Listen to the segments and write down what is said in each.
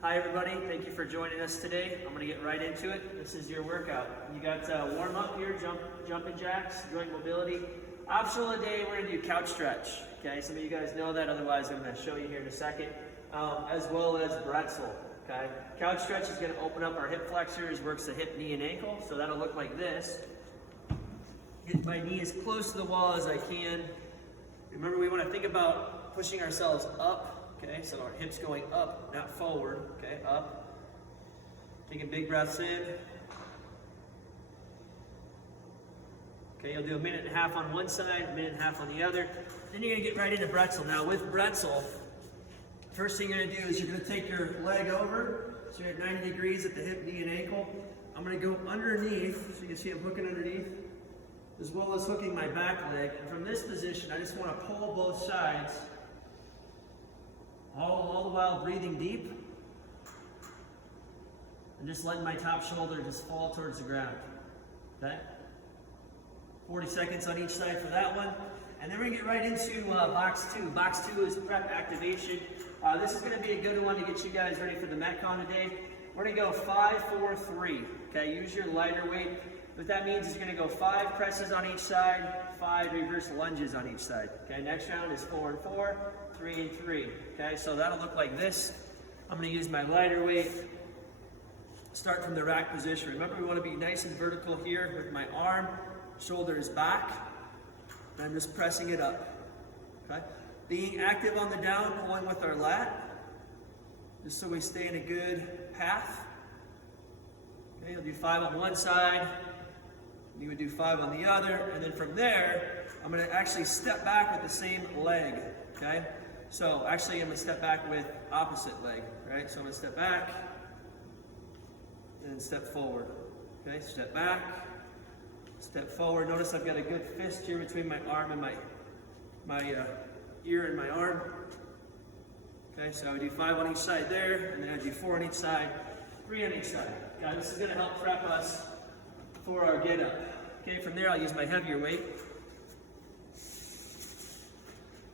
Hi everybody, thank you for joining us today. I'm going to get right into it. This is your workout. You got warm up here, jumping jacks, joint mobility. Optional today, we're going to do couch stretch. Okay, some of you guys know that, otherwise I'm going to show you here in a second. As well as bretzel. Okay, couch stretch is going to open up our hip flexors, works the hip, knee, and ankle. So that'll look like this. Get my knee as close to the wall as I can. Remember, we want to think about pushing ourselves up. Okay, so our hips going up, not forward. Okay, up. Taking big breaths in. Okay, you'll do a minute and a half on one side, a minute and a half on the other. Then you're gonna get right into bretzel. Now with bretzel, first thing you're gonna do is you're gonna take your leg over, so you're at 90 degrees at the hip, knee, and ankle. I'm gonna go underneath, so you can see I'm hooking underneath, as well as hooking my back leg. And from this position, I just wanna pull both sides, all the while breathing deep, and just letting my top shoulder just fall towards the ground. Okay? 40 seconds on each side for that one. And then we're gonna get right into box two. Box two is prep activation. This is gonna be a good one to get you guys ready for the Metcon today. We're gonna go 5, 4, 3. Okay, use your lighter weight. What that means is you're gonna go 5 presses on each side, 5 reverse lunges on each side. Okay, next round is 4 and 4, 3 and 3. Okay, so that'll look like this. I'm gonna use my lighter weight. Start from the rack position. Remember, we wanna be nice and vertical here with my arm. Shoulder is back, and I'm just pressing it up. Okay? Being active on the down, pulling with our lat, just so we stay in a good path. Okay, you'll do 5 on one side, you would do 5 on the other, and then from there, I'm going to actually step back with the same leg. Okay? So actually, I'm going to step back with opposite leg. Right? So I'm going to step back, and then step forward. Okay? Step back. Step forward. Notice I've got a good fist here between my arm and my ear and my arm. Okay, so I would do 5 on each side there, and then I'd do 4 on each side, 3 on each side. Now this is going to help prep us for our get up. Okay, from there I'll use my heavier weight.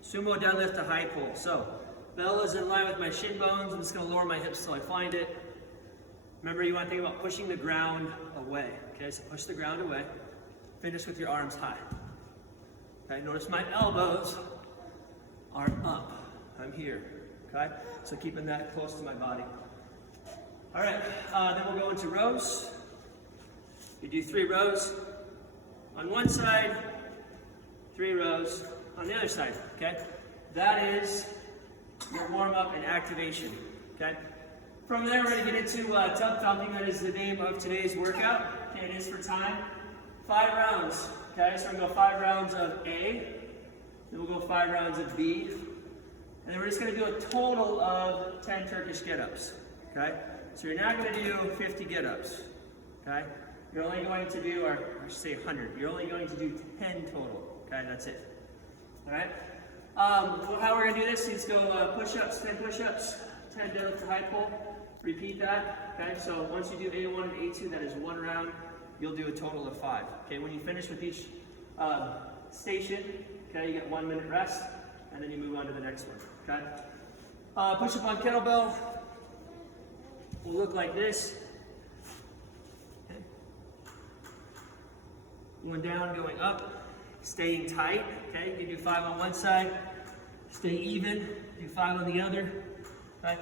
Sumo deadlift to high pull. So bell is in line with my shin bones. I'm just going to lower my hips till I find it. Remember, you want to think about pushing the ground away. Okay, so push the ground away. Finish with your arms high. Okay, notice my elbows are up. I'm here. Okay, so keeping that close to my body. All right, then we'll go into rows. You do 3 rows on one side, 3 rows on the other side. Okay, that is your warm up and activation. Okay, from there we're going to get into tub thumping. That is the name of today's workout. Okay, it is for time. 5 rounds, okay? So we're gonna go 5 rounds of A, then we'll go 5 rounds of B, and then we're just gonna do a total of 10 Turkish get-ups, okay? So you're not gonna do 50 get-ups, okay? You're only going to do, or I should say 100, you're only going to do 10 total, okay? That's it, all right? How we're gonna do this is go push-ups, 10 push-ups, 10 deadlift to high pull, repeat that, okay? So once you do A1 and A2, that is 1 round. You'll do a total of 5. Okay, when you finish with each station, okay, you get 1 minute rest, and then you move on to the next one. Okay. Push up on kettlebell will look like this. Okay. Going down, going up, staying tight. Okay, you can do 5 on one side, stay even, do 5 on the other. Okay.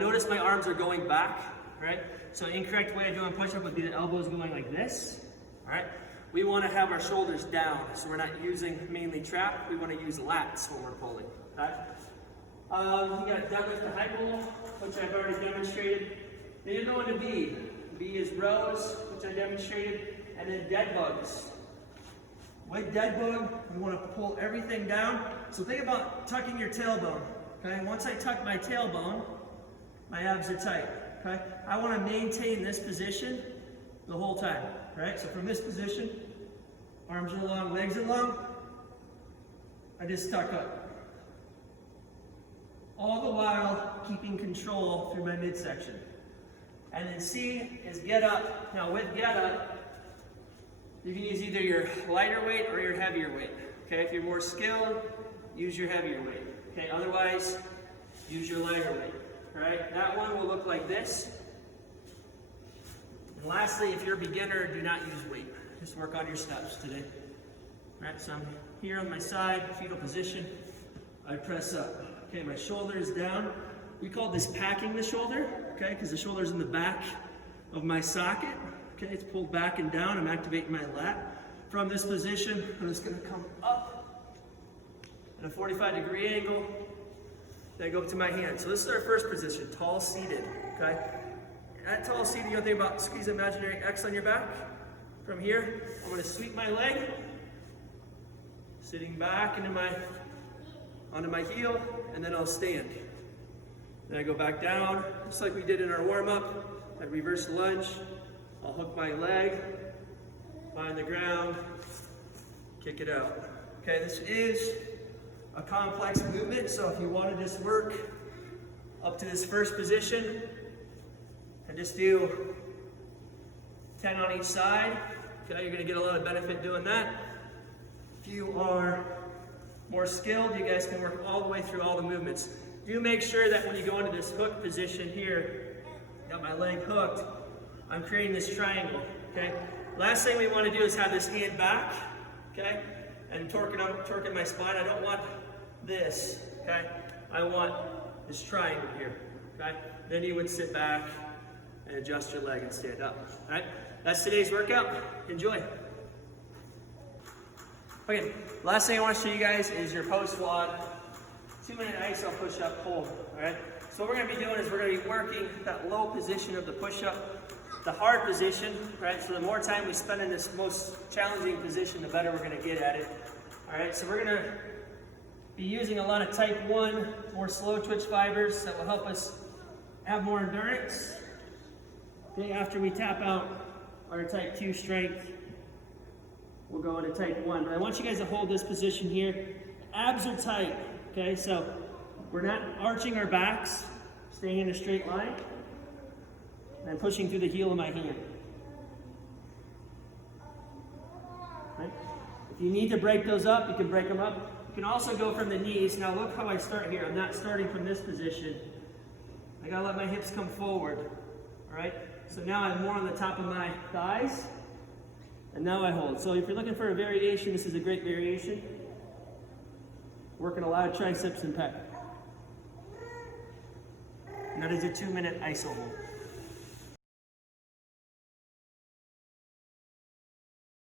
Notice my arms are going back. Right? So incorrect way of doing push-up would be the elbows going like this. All right? We want to have our shoulders down, so we're not using mainly trap. We want to use lats when we're pulling. Okay? You got deadlift to high pull, which I've already demonstrated. Then you're going to B. B is rows, which I demonstrated, and then dead bugs. With dead bug, we want to pull everything down. So think about tucking your tailbone. Okay? Once I tuck my tailbone, my abs are tight. Okay? I want to maintain this position the whole time. Right? So from this position, arms are long, legs are long, I just tuck up. All the while keeping control through my midsection. And then C is get up. Now with get up, you can use either your lighter weight or your heavier weight. Okay? If you're more skilled, use your heavier weight. Okay? Otherwise, use your lighter weight. All right, that one will look like this. And lastly, if you're a beginner, do not use weight. Just work on your steps today. All right, so I'm here on my side, fetal position. I press up. Okay, my shoulder is down. We call this packing the shoulder, okay, because the shoulder's in the back of my socket. Okay, it's pulled back and down. I'm activating my lat. From this position, I'm just gonna come up at a 45-degree angle. Then I go up to my hand. So this is our first position, tall seated, okay? At tall seated, you don't think about squeeze imaginary X on your back. From here, I'm gonna sweep my leg, sitting back onto my heel, and then I'll stand. Then I go back down, just like we did in our warm-up. I reverse lunge. I'll hook my leg, find the ground, kick it out. Okay, this is a complex movement, so if you want to just work up to this first position and just do 10 on each side, okay, you're going to get a lot of benefit doing that. If you are more skilled, you guys can work all the way through all the movements. Do make sure that when you go into this hook position here, got my leg hooked, I'm creating this triangle, okay? Last thing we want to do is have this hand back, okay? And torquing my spine. I don't want this, okay? I want this triangle here, okay? Then you would sit back and adjust your leg and stand up, all right? That's today's workout. Enjoy. Okay, last thing I want to show you guys is your post squat. 2-minute iso push-up pull, all right? So what we're going to be doing is we're going to be working that low position of the push-up, the hard position, right? So the more time we spend in this most challenging position, the better we're going to get at it, all right? So we're going to be using a lot of type 1, more slow twitch fibers that will help us have more endurance. Okay, after we tap out our type 2 strength, we'll go into type 1. But I want you guys to hold this position here. Abs are tight, okay? So we're not arching our backs, staying in a straight line, and pushing through the heel of my hand. Right? If you need to break those up, you can break them up. You can also go from the knees. Now look how I start here. I'm not starting from this position. I gotta let my hips come forward, all right? So now I'm more on the top of my thighs, and now I hold. So if you're looking for a variation, this is a great variation. Working a lot of triceps and pec. And that is a 2-minute iso hold.